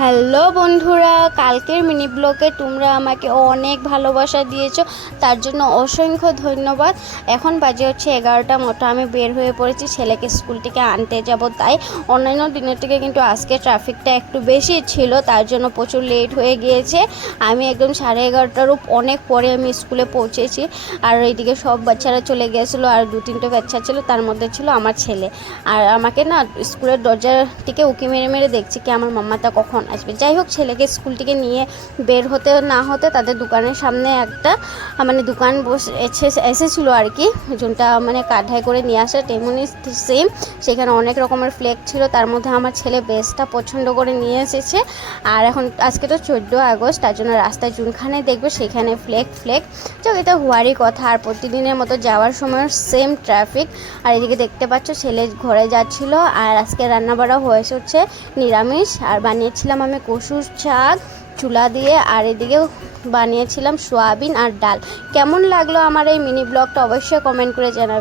Hello বন্ধুরা, কালকের mini ব্লগে তোমরা আমাকে অনেক ভালোবাসা দিয়েছো, তার জন্য অসংখ্য ধন্যবাদ। এখন বাজে হচ্ছে 11টা মতো, আমি বের হয়ে পড়েছি ছেলেকে স্কুল থেকে আনতে যাব। তাই অন্যান্য দিনের থেকে কিন্তু আজকে ট্রাফিকটা একটু বেশি ছিল, তার জন্য প্রচুর লেট হয়ে গিয়েছে। আমি একদম 11:30টারও অনেক পরে আমি স্কুলে পৌঁছেছি। আর এইদিকে সব বাচ্চারা চলে গিয়েছিলো, আর 2-3টে বাচ্চা ছিল, তার মধ্যে ছিল আমার ছেলে। আর আমাকে না স্কুলের দরজার থেকে উঁকি মেরে মেরে দেখছি কি আমার মাম্মাটা কখন আসবে। যাই হোক, ছেলেকে স্কুল থেকে নিয়ে বের হতে না হতে তাদের দোকানের সামনে একটা মানে দোকান এসেছিলো আর কি, যোনটা মানে কাঠায় করে নিয়ে আসে তেমনি সেম। সেখানে অনেক রকমের ফ্লেগ ছিল, তার মধ্যে আমার ছেলে বেস্টটা পছন্দ করে নিয়ে এসেছে। আর এখন আজকে তো 14 আগস্ট, তার জন্য রাস্তায় যোনখানে দেখবে সেখানে ফ্লেগ। তো এটা হওয়ারই কথা। আর প্রতিদিনের মতো যাওয়ার সময় সেম ট্রাফিক। আর এদিকে দেখতে পাচ্ছ ছেলে ঘরে যাচ্ছিল। আর আজকে রান্নাবাড়া হচ্ছে নিরামিষ, আর বানিয়েছিলাম আমি কচুর শাক চুলা দিয়ে, আর এদিকে বানিয়েছিলাম সোয়াবিন আর ডাল। কেমন লাগলো আমার এই মিনি ব্লগটা অবশ্যই কমেন্ট করে জানাবে।